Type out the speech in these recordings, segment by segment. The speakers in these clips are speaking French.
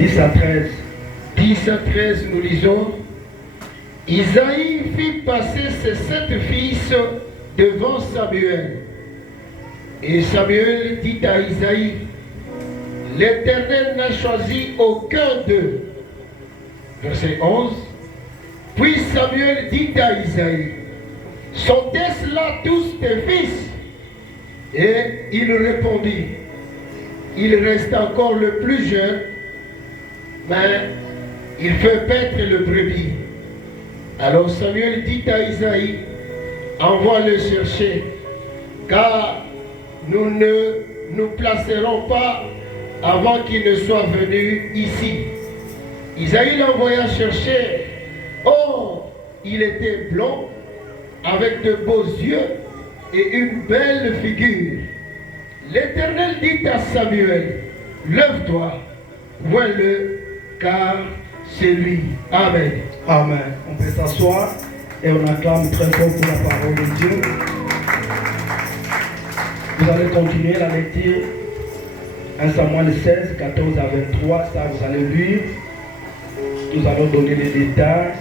10 à 13. 10 à 13, nous lisons. Isaïe fit passer ses 7 fils devant Samuel. Et Samuel dit à Isaïe, l'Éternel n'a choisi aucun d'eux. Verset 11. Puis Samuel dit à Isaïe, sont-ce là tous tes fils? Et il répondit, il reste encore le plus jeune, mais il fait paître le brebis. Alors Samuel dit à Isaïe, envoie-le chercher, car nous ne nous placerons pas avant qu'il ne soit venu ici. Isaïe l'envoya chercher. Oh, il était blond, avec de beaux yeux et une belle figure. L'Éternel dit à Samuel, lève-toi, vois-le, car c'est lui. Amen. Amen. On peut s'asseoir et on acclame très fort pour la parole de Dieu. Vous allez continuer la lecture. 1 Samuel 16, 14 à 23, ça vous allez lire. Nous allons donner les détails.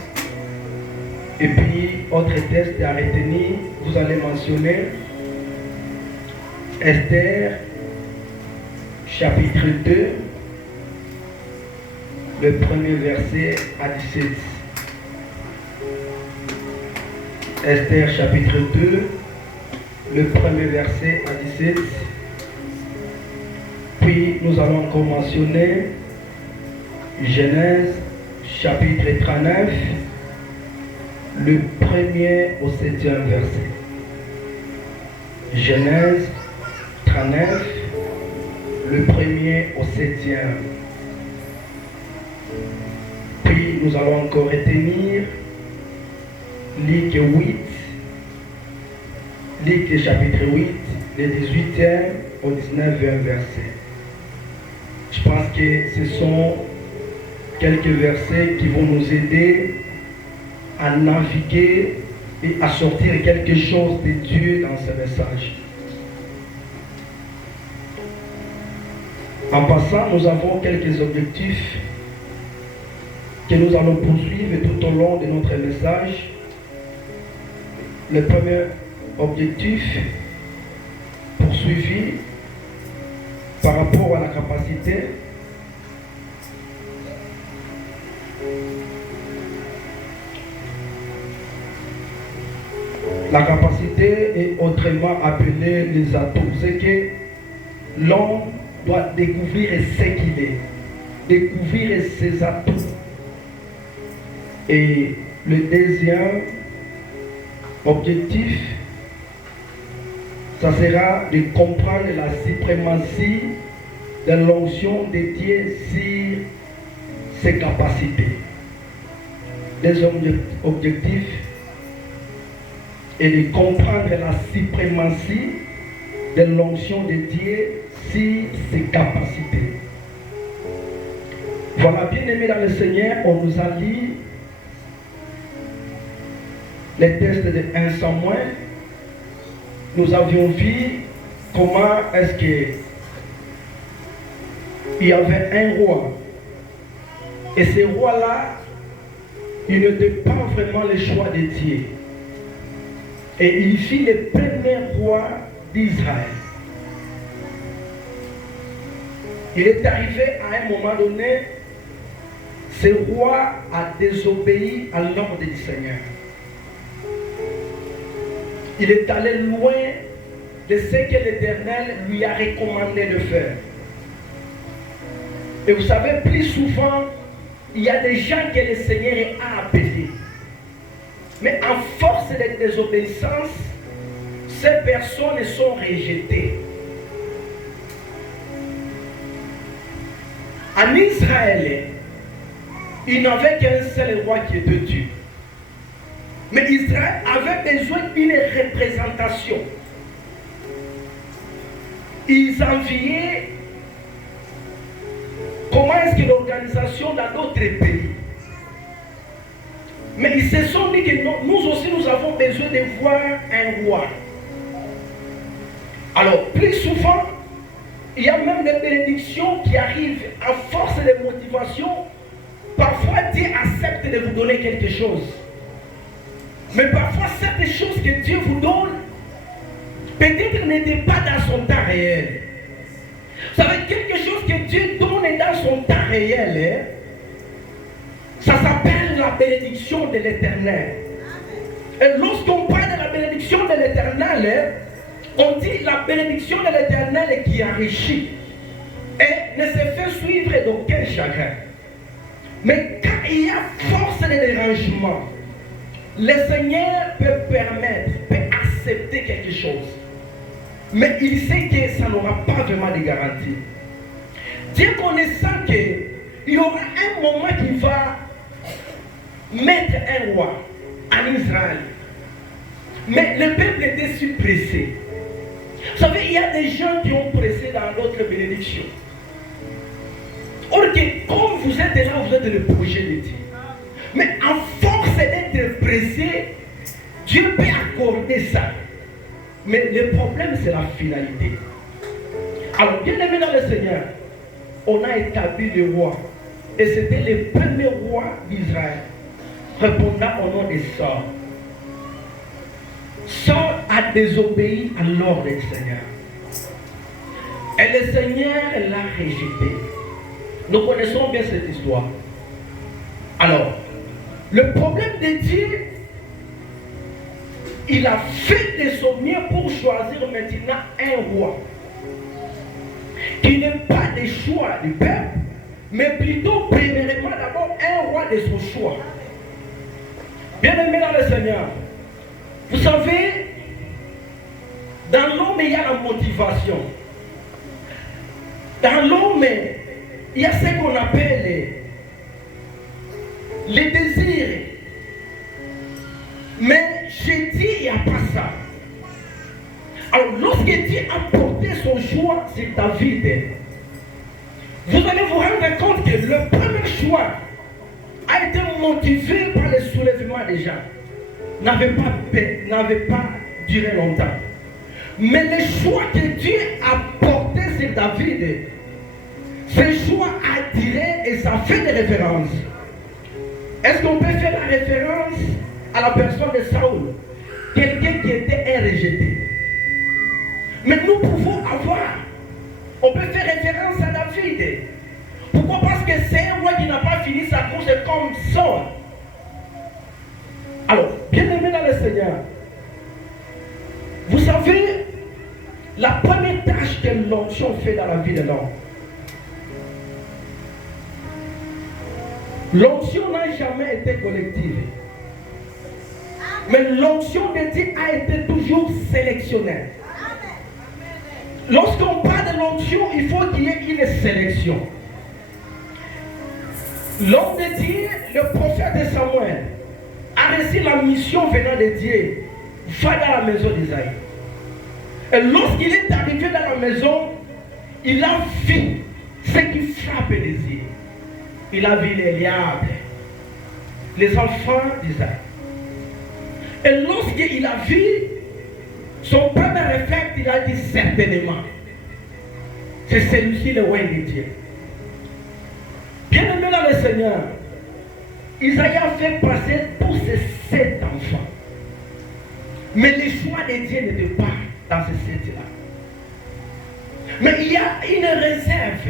Et puis, autre texte à retenir, vous allez mentionner Esther, chapitre 2, le premier verset à 17. Esther, chapitre 2, le premier verset à 17. Puis, nous allons encore mentionner Genèse, chapitre 39, le premier au 7e verset. Genèse 39, le premier au 7e. Puis nous allons encore retenir Luc 8, Luc chapitre 8, le 18e au 19e verset. Je pense que ce sont quelques versets qui vont nous aider à naviguer et à sortir quelque chose de Dieu dans ce message. En passant, nous avons quelques objectifs que nous allons poursuivre tout au long de notre message. Le premier objectif poursuivi par rapport à la capacité est autrement appelée les atouts. C'est que l'homme doit découvrir ce qu'il est, découvrir ses atouts. Et le deuxième objectif, ça sera de comprendre la suprématie de l'onction de Dieu sur ses capacités. Deuxième objectif est de comprendre la suprématie de l'onction de Dieu sur ses capacités. Voilà, bien aimé dans le Seigneur, on nous a lu les textes de 1 Samuel. Nous avions vu comment est-ce que il y avait un roi. Et ce roi-là, il n'était pas vraiment le choix de Dieu. Et il fut le premier roi d'Israël. Il est arrivé à un moment donné, ce roi a désobéi à l'ordre du Seigneur. Il est allé loin de ce que l'Éternel lui a recommandé de faire. Et vous savez, plus souvent, il y a des gens que le Seigneur a appelés. Mais en force de désobéissance, ces personnes sont rejetées. En Israël, il n'avait qu'un seul roi qui était Dieu. Mais Israël avait besoin d'une représentation. Ils enviaient comment est-ce que l'organisation dans d'autres pays. Mais ils se sont dit que nous aussi nous avons besoin de voir un roi. Alors plus souvent, il y a même des bénédictions qui arrivent à force de motivation. Parfois, Dieu accepte de vous donner quelque chose. Mais parfois, certaines choses que Dieu vous donne, peut-être n'étaient pas dans son temps réel. Vous savez, quelque chose que Dieu donne dans son temps réel, ça s'appelle la bénédiction de l'Éternel. Et lorsqu'on parle de la bénédiction de l'Éternel, on dit la bénédiction de l'Éternel qui enrichit et ne se fait suivre d'aucun chagrin. Mais quand il y a force de dérangement, le Seigneur peut permettre, peut accepter quelque chose. Mais il sait que ça n'aura pas vraiment de garantie. Dieu connaissant qu'il y aura un moment qui va mettre un roi en Israël. Mais le peuple était si pressé. Vous savez, il y a des gens qui ont pressé dans d'autres bénédictions. Or que comme vous êtes là, vous êtes le projet de Dieu. Mais en force d'être pressé, Dieu peut accorder ça. Mais le problème, c'est la finalité. Alors, bien aimé dans le Seigneur, on a établi le roi. Et c'était le premier roi d'Israël, répondant au nom de Saul. Saul a désobéi à l'ordre du Seigneur. Et le Seigneur l'a rejeté. Nous connaissons bien cette histoire. Alors, le problème de Dieu, il a fait de son mieux pour choisir maintenant un roi qui n'est pas le choix du peuple, mais plutôt premièrement d'abord un roi de son choix. Bien aimé dans le Seigneur, vous savez, dans l'homme il y a la motivation. Dans l'homme, il y a ce qu'on appelle les désirs. Mais chez Dieu, il n'y a pas ça. Alors, lorsque Dieu a porté son choix sur David, vous allez vous rendre compte que le premier choix a été motivé par le soulèvement des gens. N'avait pas duré longtemps. Mais le choix que Dieu a porté sur David, ce choix a duré et ça fait des références. Est-ce qu'on peut faire la référence à la personne de Saül? Quelqu'un qui était un rejeté. Mais nous pouvons on peut faire référence à David. Pourquoi? Parce que c'est un roi qui n'a pas fini sa course comme Saul. Alors, bien aimé dans le Seigneur, vous savez, la première tâche que l'onction fait dans la vie de l'homme, l'onction n'a jamais été collective. Mais l'onction de Dieu a été toujours sélectionnée. Lorsqu'on parle de l'onction, il faut qu'il y ait une sélection. L'homme de Dieu, le prophète de Samuel, a reçu la mission venant de Dieu. Va dans la maison d'Isaïe. Et lorsqu'il est arrivé dans la maison, il a vu ce qui frappe les yeux. Il a vu les liards, les enfants d'Isaïe. Et lorsqu'il a vu, son premier réflexe, il a dit certainement, c'est celui-ci le roi de Dieu. Bien aimé dans le Seigneur, Isaïe a fait passer tous ces 7 enfants. Mais le choix de Dieu n'était pas dans ces 7-là. Mais il y a une réserve.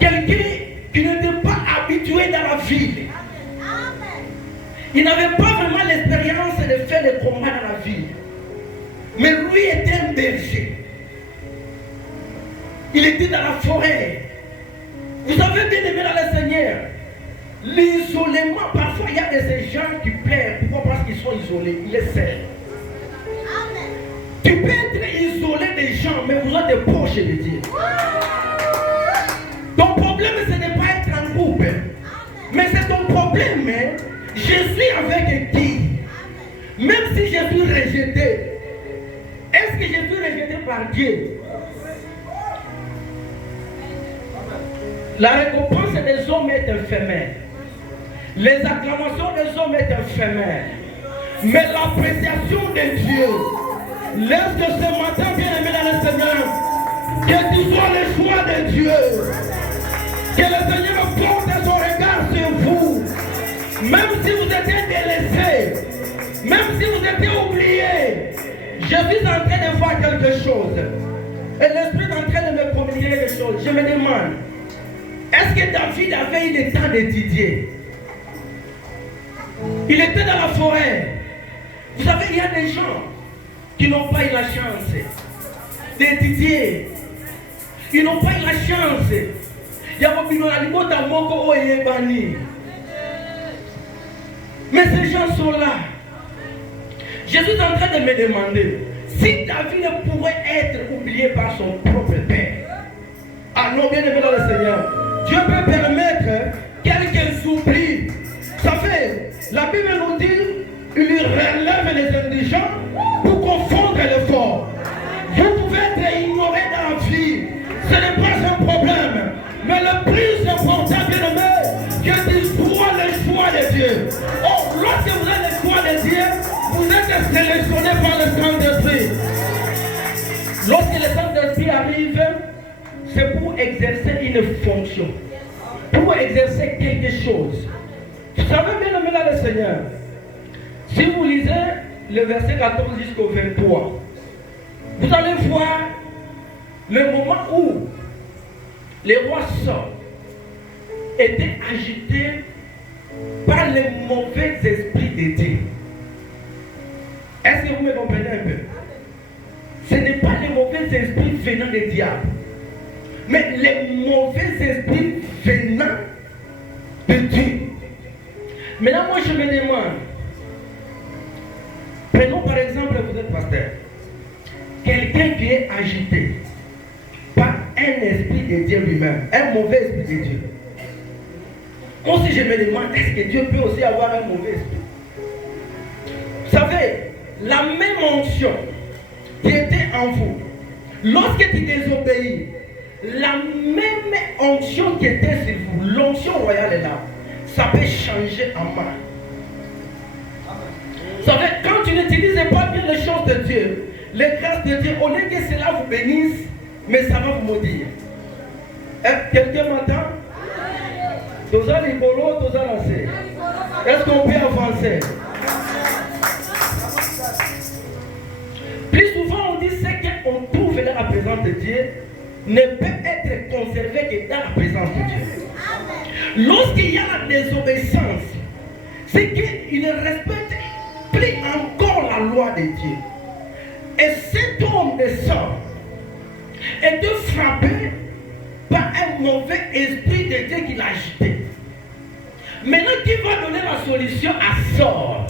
Quelqu'un qui n'était pas habitué dans la ville. Il n'avait pas vraiment l'expérience de faire les combats dans la ville. Mais lui était un berger. Il était dans la forêt. Vous avez bien aimé dans le Seigneur. L'isolement, parfois il y a des gens qui pleurent. Pourquoi? Parce qu'ils sont isolés. Ils les servent. Tu peux être isolé des gens, mais vous êtes des proches de Dieu. Ton problème, ce n'est pas être en groupe. Mais c'est ton problème. Je suis avec qui? Même si je suis rejeté, est-ce que je suis rejeté par Dieu? La récompense des hommes est éphémère. Les acclamations des hommes est éphémère. Mais l'appréciation de Dieu, laisse que ce matin, bien aimé dans le Seigneur, Que tu sois le choix de Dieu. Que le Seigneur porte son regard sur vous. Même si vous êtes délaissés, même si vous êtes oubliés, je suis en train de voir quelque chose. Et l'Esprit est en train de me communiquer quelque chose. Je me demande, est-ce que David avait eu le temps d'étudier? Il était dans la forêt. Vous savez, il y a des gens qui n'ont pas eu la chance d'étudier. Ils n'ont pas eu la chance. Il y a beaucoup de moko oyebani. Mais ces gens sont là. Je suis en train de me demander si David pourrait être oublié par son propre père. Ah non, bien aimé dans le Seigneur, Dieu peut permettre quelques oublis. Ça fait, la Bible nous dit, il relève les indigents pour confondre les forts. Vous pouvez être ignoré dans la vie, ce n'est pas un problème. Mais le plus important, bien aimé, que tu sois le choix de Dieu. Oh, lorsque vous êtes le choix de Dieu, vous êtes sélectionné par le Saint-Esprit. Lorsque le Saint-Esprit arrive, c'est pour exercer une fonction, pour exercer quelque chose. Vous savez, bien aimé dans le Seigneur, si vous lisez le verset 14 jusqu'au 23, vous allez voir le moment où les rois sortent étaient agités par les mauvais esprits de Dieu. Est-ce que vous me comprenez un peu? Ce n'est pas les mauvais esprits venant des diables, mais les mauvais esprits venant de Dieu. Maintenant, moi je me demande, prenons par exemple, vous êtes pasteur, quelqu'un qui est agité par un esprit de Dieu lui-même, un mauvais esprit de Dieu. Moi aussi je me demande, est-ce que Dieu peut aussi avoir un mauvais esprit? Vous savez, la même onction qui était en vous, lorsque tu désobéis, la même onction qui était sur vous, l'onction royale est là, ça peut changer en mal. Vous savez, quand tu n'utilises pas bien les choses de Dieu, les grâces de Dieu, au lieu que cela vous bénisse, mais ça va vous maudire. Quelqu'un m'entend? Est-ce qu'on peut avancer? Plus souvent on dit ce qu'on trouve dans la présence de Dieu ne peut être conservé que dans la présence de Dieu. Lorsqu'il y a la désobéissance, c'est qu'il ne respecte plus encore la loi de Dieu. Et cet homme de sort est de frapper par un mauvais esprit de Dieu qui l'a agité. Maintenant, qui va donner la solution à Saul?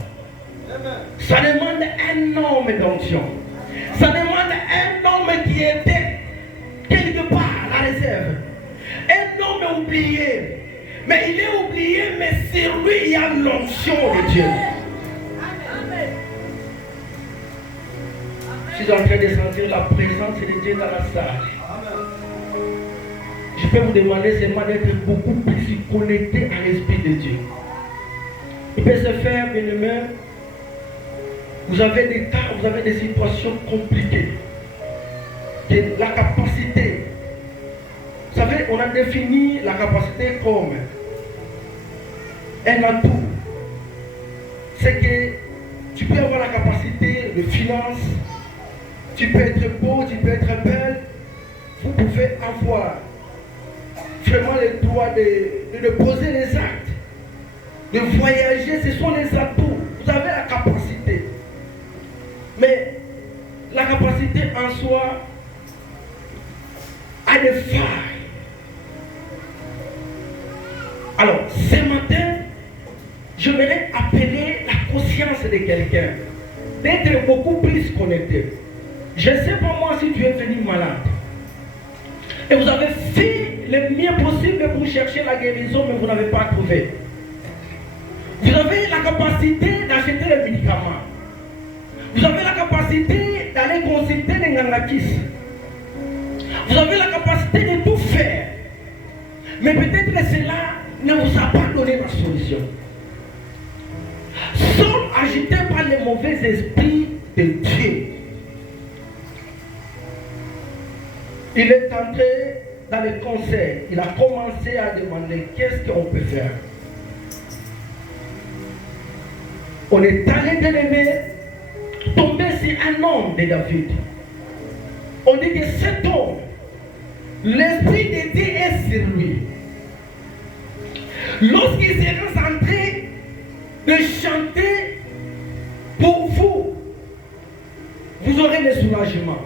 Ça demande un homme d'onction. Ça demande un homme qui était quelque part à la réserve. Un homme oublié. Mais il est oublié, mais sur lui, il y a l'onction de Dieu. Je suis en train de sentir la présence de Dieu dans la salle. Je peux vous demander seulement d'être beaucoup plus connecté à l'Esprit de Dieu. Il peut se faire, bien aimé, vous avez des cas, vous avez des situations compliquées. La capacité. Vous savez, on a défini la capacité comme un atout. C'est que tu peux avoir la capacité de finance, tu peux être beau, tu peux être belle, vous pouvez avoir vraiment le droit de poser les actes, de voyager, ce sont les atouts. Vous avez la capacité. Mais la capacité en soi a des failles. Alors, ce matin, j'aimerais appeler la conscience de quelqu'un, d'être beaucoup plus connecté. Je ne sais pas moi si tu es venu malade. Et vous avez fait le mieux possible pour chercher la guérison, mais vous n'avez pas trouvé. Vous avez la capacité d'acheter les médicaments. Vous avez la capacité d'aller consulter les ngangakis. Vous avez la capacité de tout faire. Mais peut-être que cela ne vous a pas donné la solution. Saul agité par les mauvais esprits de Dieu. il est entré dans le conseil. Il a commencé à demander qu'est-ce qu'on peut faire. On est allé bien aimé tomber sur un homme de David. On dit que cet homme, l'Esprit de Dieu est sur lui. Lorsqu'il sera en train de chanter pour vous, vous aurez le soulagement.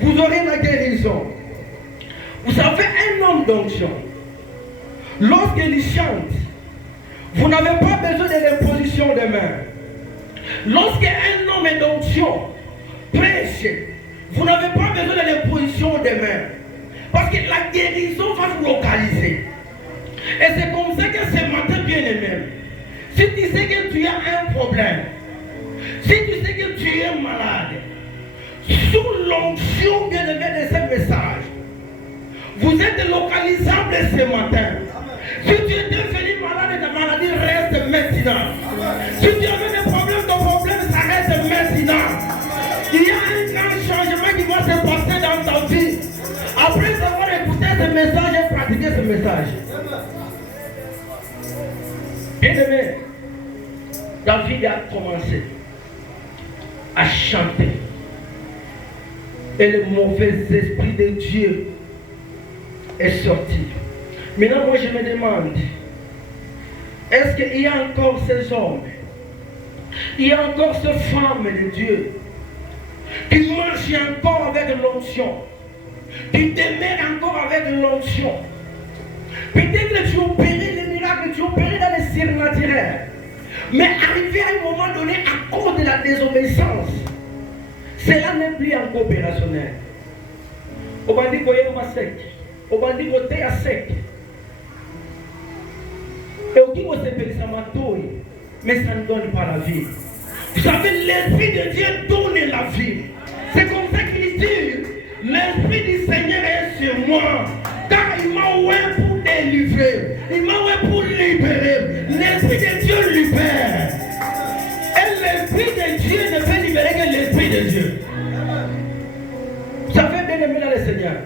Vous aurez la guérison. Vous savez, un homme d'onction, lorsqu'il chante, vous n'avez pas besoin de l'imposition de main. Lorsqu'un homme d'onction prêche, vous n'avez pas besoin de l'imposition de main. Parce que la guérison va vous localiser. Et c'est comme ça que ce matin, bien aimé, si tu sais que tu as un problème, si tu sais que tu es malade, sous l'onction bien aimé de ce message, vous êtes localisable ce matin. Si tu es devenu malade, ta maladie reste maintenant. Si tu avais des problèmes, ton problème, ça reste maintenant. Il y a un grand changement qui va se passer dans ta vie. Après avoir écouté ce message et pratiqué ce message. Bien aimé, David a commencé à chanter. Et le mauvais esprit de Dieu est sorti. Maintenant, moi je me demande, est-ce qu'il y a encore ces hommes, il y a encore ces femmes de Dieu qui marchent encore avec l'onction, qui demeurent encore avec l'onction? Peut-être que tu opérais les miracles, tu opérais dans les surnaturels, mais arrivé à un moment donné, à cause de la désobéissance, cela n'est plus encore opérationnel. Au bandit koyema sec, au bandit côté à sec. Et au qui vous s'appelle ça mais ça ne donne pas la vie. Vous savez, l'Esprit de Dieu donne la vie. C'est comme ça qu'il dit, l'Esprit du Seigneur est sur moi, car il m'a ouvert pour délivrer, il m'a ouvert pour libérer. L'Esprit de Dieu libère. Et l'Esprit de Dieu ne peut libérer que l'Esprit de Dieu. Vous savez, bien aimé dans le Seigneur,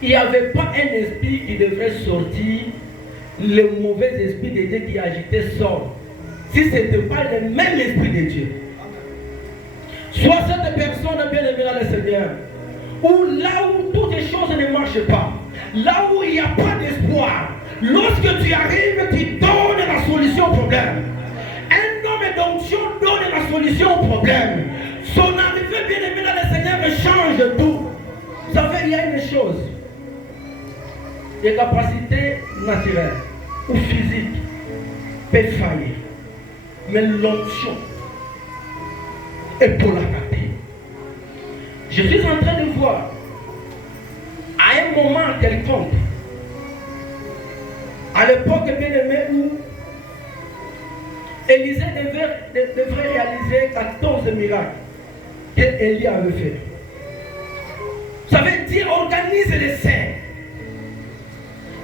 il n'y avait pas un esprit qui devrait sortir. Le mauvais esprit de Dieu qui agitait sort. Si ce n'était pas le même esprit de Dieu. Soit cette personne bien aimée dans le Seigneur, ou là où toutes les choses ne marchent pas, là où il n'y a pas d'espoir, lorsque tu arrives, tu donnes la solution au problème. Un homme d'onction donne la solution au problème. Son arrivée bien aimée dans le Seigneur change tout. Vous savez, il y a une chose. Les capacités naturelles ou physiques peuvent faillir. Mais l'onction est pour la rater. Je suis en train de voir, à un moment quelconque, à l'époque bien aimée où Élisée devrait réaliser 14 miracles qu'Élie avait fait. Vous savez, Dieu organise les saints.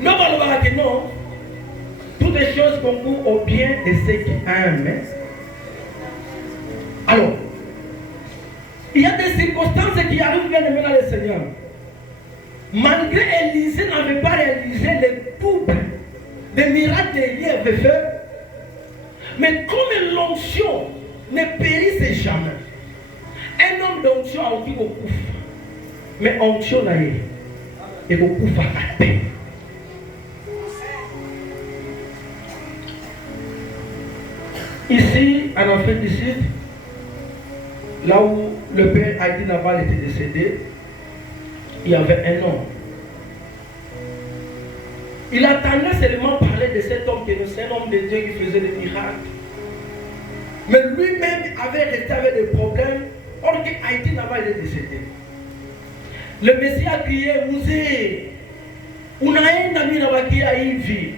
Non, non, toutes les choses concourent au bien de ceux qui aiment. Alors, il y a des circonstances qui arrivent bien aimé dans le Seigneur. Malgré Élisée n'avait pas réalisé le double des miracles qu'Élie avait fait, mais comme l'onction ne périsse jamais, un homme d'onction a aussi beaucoup. Mais onction n'a eu, et beaucoup va rater. Ici, en Afrique du Sud, là où le père Haïti Naval était décédé, il y avait un homme. Il attendait seulement parler de cet homme qui était un homme de Dieu qui faisait des miracles. Mais lui-même avait resté avec des problèmes, or que Haïti Naval était décédé. Le Messie a crié, Mouzé, on a un ami qui a une vie.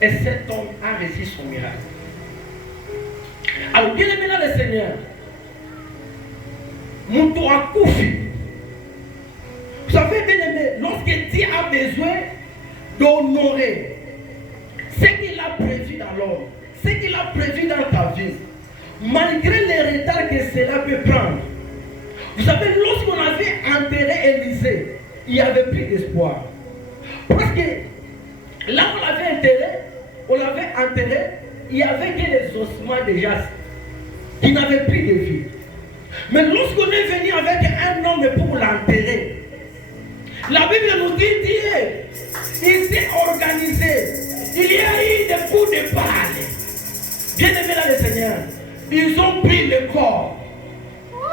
Et cet homme a reçu son miracle. Alors, bien aimé dans le Seigneur, mon tour a Koufi. Vous savez, bien aimé, lorsque Dieu a besoin d'honorer ce qu'il a prévu dans l'homme, ce qu'il a prévu dans ta vie, malgré les retards que cela peut prendre. Vous savez, lorsqu'on avait enterré organisé, il n'y avait plus d'espoir. Parce que là où on l'avait enterré, il n'y avait que les ossements déjà qui n'avaient plus de vie. Mais lorsqu'on est venu avec un homme pour l'enterrer, la Bible nous dit, il s'est organisé. Il y a eu des coups de balle. Bien aimé dans le Seigneur, ils ont pris le corps.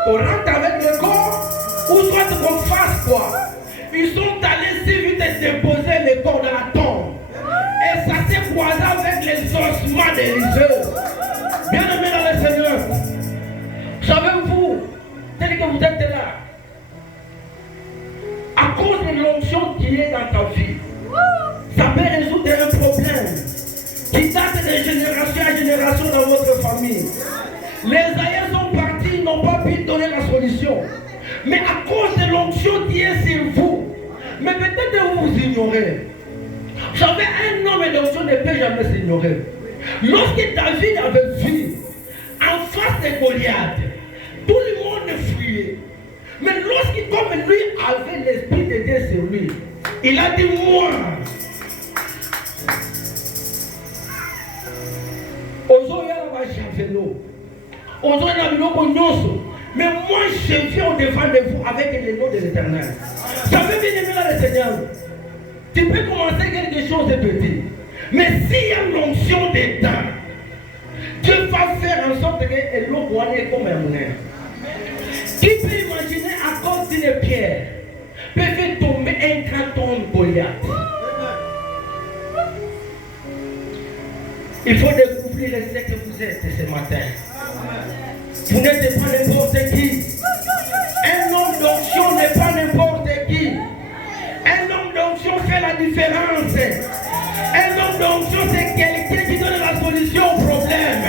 On rentre avec le corps, ou soit qu'on fasse quoi. Ils sont allés si vite déposer le corps dans la tombe. Et ça s'est croisé avec les ossements d'Élisée. Bien aimé dans le Seigneur, savez-vous, tel que vous êtes là, à cause de l'onction qui est dans ta vie, ça peut résoudre un problème qui date de génération à génération dans votre famille. Les aïeux sont partis, ils n'ont pas pu donner la solution. Mais à cause de l'onction qui est sur vous, mais peut-être vous ignorez. Vous savez, un homme d'onction ne peut jamais s'ignorer. Lorsque David avait vu en face de Goliath, tout le monde fuyait. Mais lorsqu'il, comme lui avait l'esprit de Dieu sur lui, il a dit, moi, mais moi je viens au-devant de vous avec le nom de l'Éternel. Ça veut bien aimer là le Seigneur. Tu peux commencer quelque chose de petit. Mais s'il y a l'onction dedans, Dieu va faire en sorte que l'eau est comme un moulin. Qui peut imaginer à cause d'une pierre peut faire tomber un grand homme Goliath? Il faut découvrir ce que vous êtes ce matin. Vous n'êtes pas n'importe qui. Un homme d'onction n'est pas n'importe qui. Un homme d'onction fait la différence. Un homme d'onction, c'est quelqu'un qui donne la solution au problème.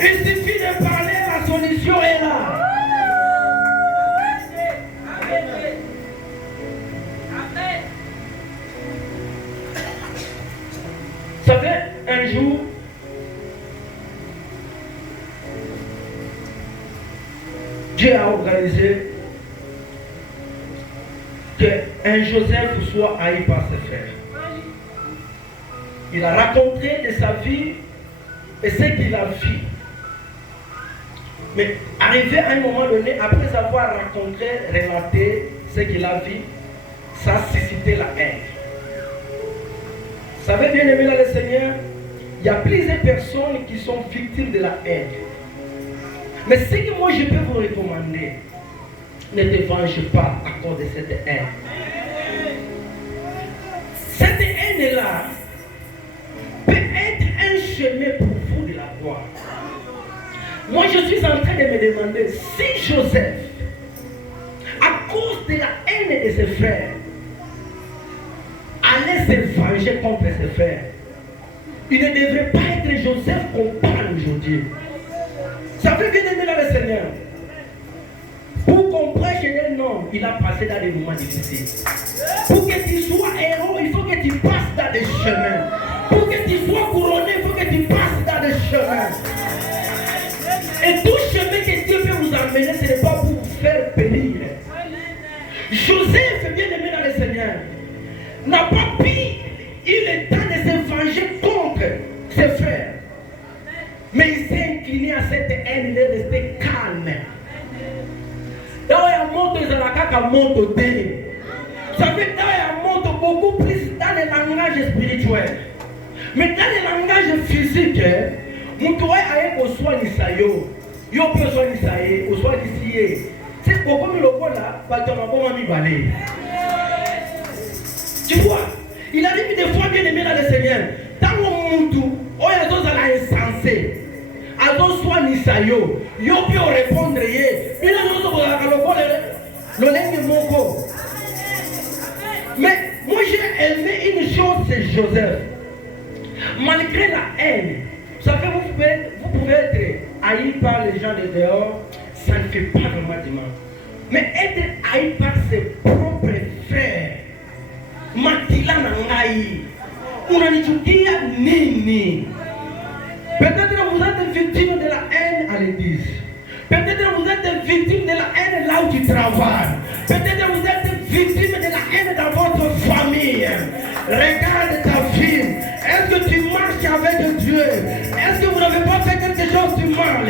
Il suffit de parler, la solution est là. Vous savez, un jour, Dieu a organisé qu'un Joseph soit haï par ses frères. Il a raconté de sa vie et ce qu'il a vu. Mais arrivé à un moment donné, après avoir raconté, relaté ce qu'il a vu, ça a suscité la haine. Vous savez, bien aimé dans le Seigneur, il y a plusieurs personnes qui sont victimes de la haine. Mais ce que moi je peux vous recommander, ne te venge pas à cause de cette haine. Cette haine-là peut être un chemin pour vous de la gloire. Moi je suis en train de me demander si Joseph, à cause de la haine de ses frères, allait se venger contre ses frères, il ne devrait pas être Joseph qu'on parle aujourd'hui. Ça veut bien aimer dans le Seigneur. Pour qu'on prêche un homme, il a passé dans des moments difficiles. Pour que tu sois héros, il faut que tu passes dans des chemins. Pour que tu sois couronné, il faut que tu passes dans des chemins. Et tout chemin que Dieu peut vous emmener, ce n'est pas pour vous faire périr. Joseph, bien aimé dans le Seigneur, n'a pas pu, il est temps de se venger contre ses frères. Mais il s'est incliné à cette haine, il est resté calme. Là où il monte, il a monte au dé. Ça fait là où il monte beaucoup plus dans le langage spirituel. Mais dans le langage physique, nous devons aller au soin d'Isaïo. Yo peut soin d'Isaïe, au soin d'Isaïe. C'est pourquoi nous le voyons là, parce qu'on a bon ami balé. Tu vois, il arrive des fois bien aimé dans le Seigneur. Dans le monde, on est tous à la insensé. Alors soit Nisayo, yo peut répondre yé. Il a mais moi j'ai aimé une chose, c'est Joseph. Malgré la haine, vous savez, vous pouvez être haï par les gens de dehors, ça ne fait pas vraiment du mal. Mais être haï par ses propres frères, Matila Nangaï, Unanichukia Nini. Peut-être vous êtes victime de la haine à l'église. Peut-être vous êtes victime de la haine là où tu travailles. Peut-être vous victime de la haine dans votre famille, regarde ta vie. Est-ce que tu marches avec Dieu? Est-ce que vous n'avez pas fait quelque chose de mal?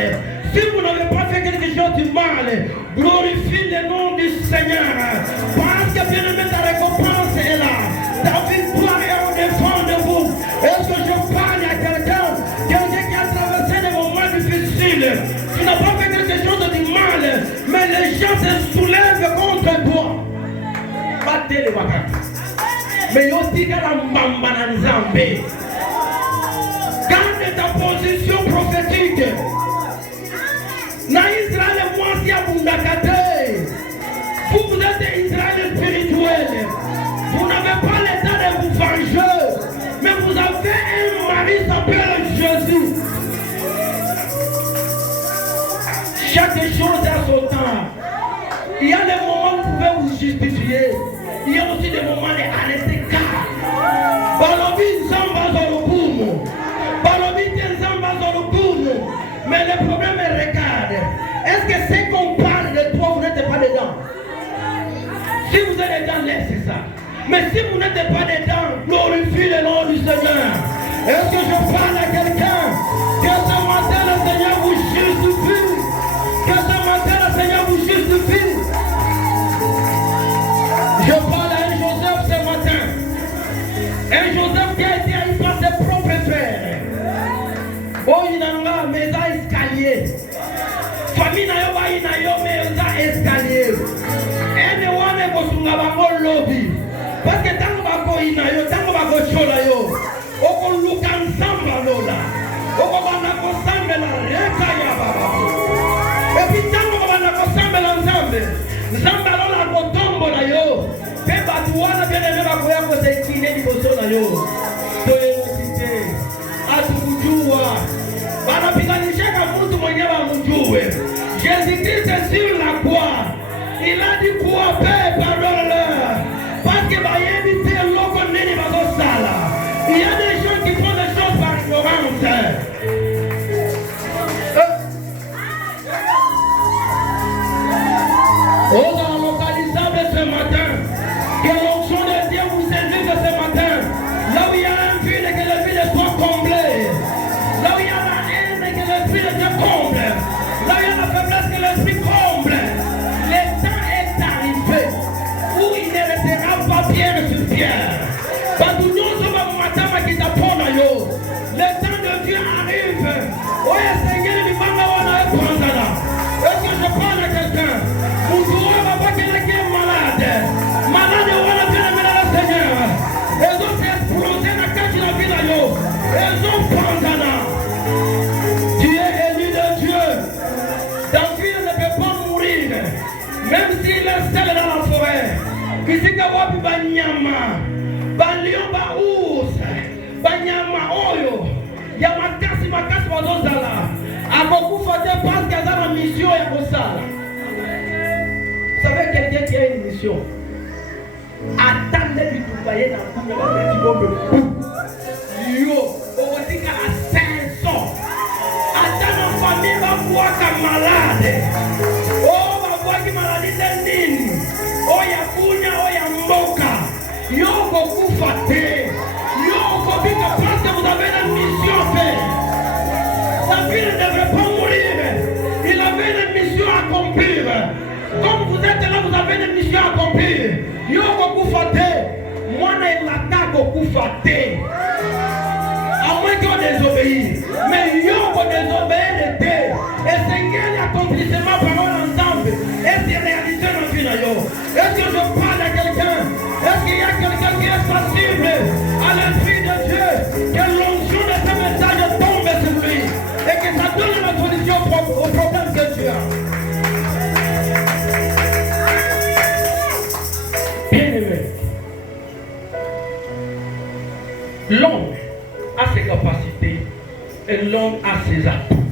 Si vous n'avez pas fait quelque chose de mal, glorifie le nom du Seigneur. Parce que bien aimé, ta récompense est là. Ta victoire est au devant de vous. Est-ce que je parle à quelqu'un qui a traversé des moments difficiles? Tu n'as pas fait quelque chose de mal, mais les gens se soulèvent contre toi. Battez les wakati. Mais aussi que la mamba na nzambe. Garde ta position prophétique. Na Israël, moi, si à Bundakate, vous êtes Israël spirituel. Vous n'avez pas l'état de vous venger, mais vous avez un mari qui s'appelle Jésus. Chaque chose a son temps. Il y a des moments où vous pouvez vous justifier. Il y a aussi des moments d'arrêter car. Balobi Nzamba Zorobumu. Balobi Nzamba Zorobumu. Mais le problème est, regarde. Est-ce que c'est qu'on parle de toi, vous n'êtes pas dedans? Si vous êtes dedans, laissez ça. Mais si vous n'êtes pas dedans, glorifie le nom du Seigneur. Est-ce que je parle à quelqu'un? Que ce matin le Seigneur vous justifie. Que ce matin le Seigneur vous justifie. Je parle à un Joseph ce matin. Un Joseph qui a été haï par ses propres frères. Oh, il a mes escaliers. Famille na yo ba ina yo mes escaliers. Ene wane ko sunga bango lobby. Parce que tango ba ko ina yo, tango ba ko chola yo. Oko luka nsamba lola. Oko bana ko sambe la reka ya baba. Et puis tango bana ko sambe la nzambe. Nzamba lola ko tombo na yo. Pe batuwana bien aimé ba ko ya ko se kine ni boso na yo. Toye mokite. Atukujua. Banapiganishaka mtu mwenyewe amjue. Jésus-Christ est sur la croix. Il a dit quoi? Paix, parole-leur. Parce que il y a des gens qui font des choses par ignorance. Oh, dans localisable ce matin, que l'onction de Dieu vous saisit ce matin. Là où il y a un vide, que le vide soit comblé. Là où il y a la haine, que l'esprit de Dieu comble. Là où il y a la faiblesse, que l'esprit comble. Le temps est arrivé où il ne restera pas pierre sur pierre. Parce que nous sommes au matin qui t'apprennent. Le temps de Dieu arrive. Oh, Seigneur, il m'a est là. Est-ce que je parle à quelqu'un? Vous ne pas quelqu'un qui est malade. Malade, on va bien amener le Seigneur. Elles ont explosé dans la cage de la vie. Elles ont prendre là. Tu es élu de Dieu. David ne peut pas mourir. Même s'il est seul dans la forêt. Kisika wapi banyama. Balion ba ours. Banyama oyo. Ya makasi wazozala. Akokufa te parce qu'il y a une mission ya kosala. Vous savez quelqu'un qui a une mission. Attendez du tout bailler dans le petit bombe. Yo, on dit qu'à la 500. Attends en famille va voir qu'à malade. Oh, va voir qui maladie de nini. Oh, ya kunya, oh, ya mboka. Yo, kokufa te. Yo, kobika parce que vous avez une mission à faire. Sa vie ne devrait pas mourir. Il avait une mission à accomplir. Comme vous êtes là, vous avez une mission à accomplir. Yo, kokufa te. Moi, je l'attaque kokufa te. À moins qu'on désobéisse. Mais yo, qu'on désobéisse l'été. Et Seigneur, l'accomplissement par ensemble. Et c'est réalisé dans le vie. Est-ce que je parle à quelqu'un? Est-ce qu'il y a quelqu'un qui est sensible à l'Esprit de Dieu? Que l'onction de ce message tombe sur lui. Et que ça donne la solution au problème que tu as. Bien-aimé, l'homme a ses capacités et l'homme a ses atouts.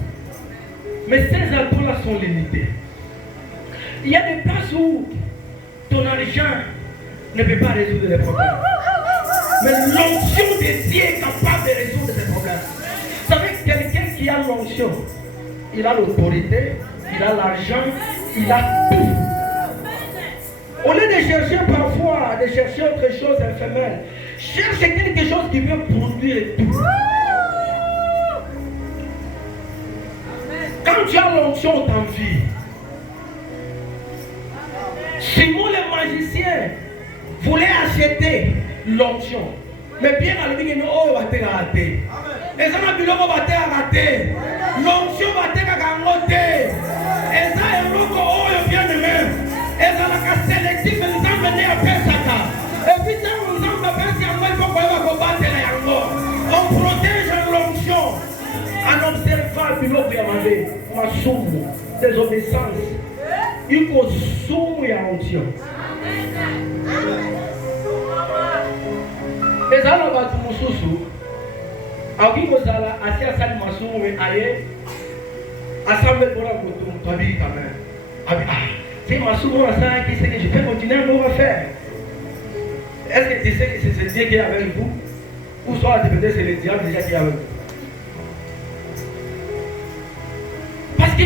Mais ces atouts-là sont limités. Il y a des places où ton argent ne peut pas résoudre les problèmes. Mais l'onction de Dieu est capable de résoudre ces problèmes. Vous savez, quelqu'un qui a l'onction, il a l'autorité, il a l'argent, il a tout. Au lieu de de chercher parfois, de chercher autre chose éphémère. Cherche quelque chose qui veut produire tout. Quand tu as l'onction dans ta vie, Simon le magicien voulait acheter l'onction. Mais bien à lui, il va te rater. Et ça m'a dit, va te rater. L'onction va te rater. Et ça est le bien aimé. Et ça la sélective, nous en venez à Pesaka. Et puis ça, nous en venez à Pesaka. On protège l'onction en observant le Biamade, ma somme, des obéissances. Il faut soumettre à l'onction. Et ça, on va tout moussousou. Aouki Mozala, assis à Sali Massoum, aïe, assemblée pour la photo, tu habilles ta main. C'est Massoum, on a ça, qui sait que je peux continuer, on va faire. Est-ce que tu sais que c'est Dieu qui est avec vous? Ou soit peut-être c'est le diable déjà qui est avec vous? Parce que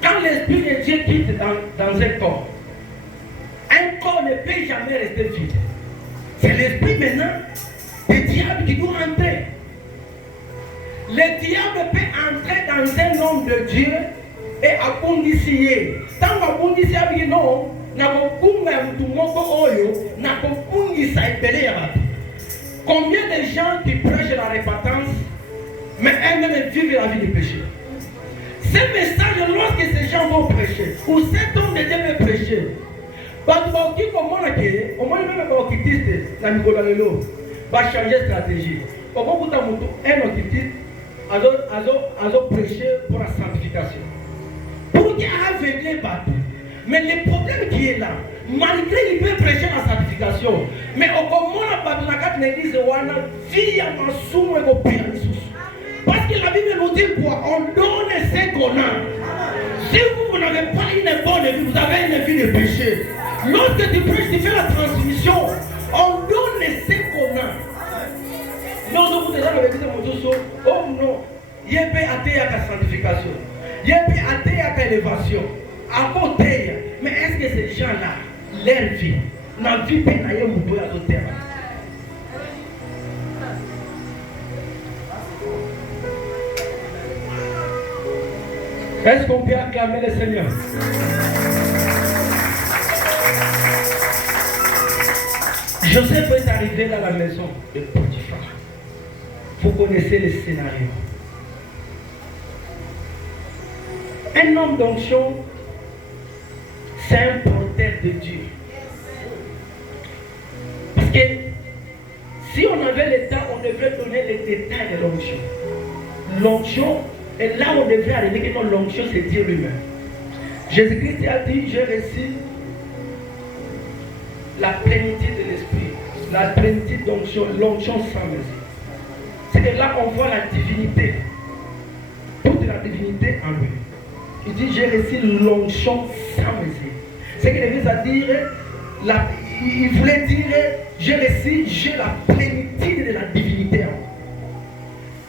quand l'Esprit de Dieu quitte dans un corps ne peut jamais rester vide. C'est l'esprit maintenant du diable qui doit entrer. Le diable peut entrer dans un homme de Dieu et abondissier. Tant qu'abondissier dit non, combien de gens qui prêchent la repentance, mais eux-mêmes vivent la vie du péché. Ce message, lorsque ces gens vont prêcher, ou cet homme de Dieu veut prêcher, va changer de stratégie. Un occultiste a prêché pour la sanctification. Pour qu'il y ait aveuglé partout. Mais le problème qui est là, malgré qu'il peut prêcher la sanctification, mais au moment où l'église vie à ma somme et parce que la Bible nous dit quoi? On donne ce qu'on a. Si vous n'avez pas une bonne vie, vous avez une vie de péché. Lorsque tu prêches, tu fais la transmission. On donne ce qu'on a. Non, vous déjà l'avez dit mon Dieu, oh non, il y a la sanctification, il y a l'élévation. À côté, mais est-ce que ces gens-là, leur vie, n'a vie pas d'ailleurs mon Dieu à d'autres terrains? Est-ce qu'on peut acclamer le Seigneur? Joseph est arrivé dans la maison de Potiphar. Vous connaissez le scénario. Un homme d'onction, c'est un porteur de Dieu. Parce que si on avait le temps, on devrait donner les détails de l'onction. L'onction, et là on devrait arriver que non, l'onction c'est Dieu lui-même. Jésus-Christ a dit, j'ai reçu la plénitude de l'esprit, la plénitude d'onction, l'onction sans mesure. C'est que là on voit la divinité, toute la divinité en lui. Il dit, j'ai reçu l'onction sans mesure. C'est que l'Église a dit, il voulait dire, j'ai la plénitude de la divinité en moi.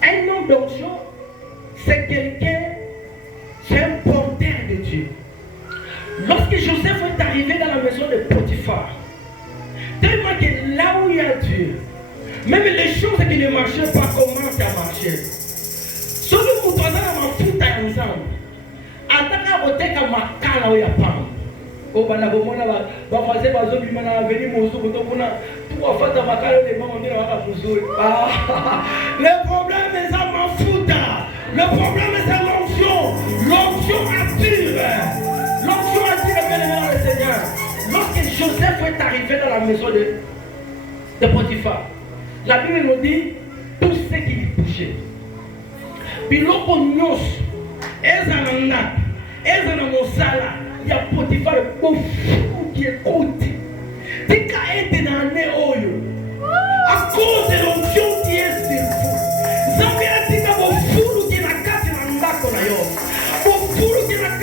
Un homme d'onction, c'est quelqu'un, c'est un porteur de Dieu. Lorsque Joseph est arrivé dans la maison de Potiphar, tellement que là où il y a Dieu, même les choses qui ne marchaient pas commencent à marcher. Celui qui vous m'a foutu ensemble, attends à voter comme ma cala où il y a pas. Le problème est ça m'en fout. Le problème c'est l'onction. L'onction attire. L'onction attire le Seigneur. Lorsque Joseph est arrivé dans la maison de Potiphar, la Bible nous dit tout ce qui lui touchait. Puis l'okonnos, ezanana, ezanamosala, il y a Potiphar le beau fou qui écoute. Tika ete na ne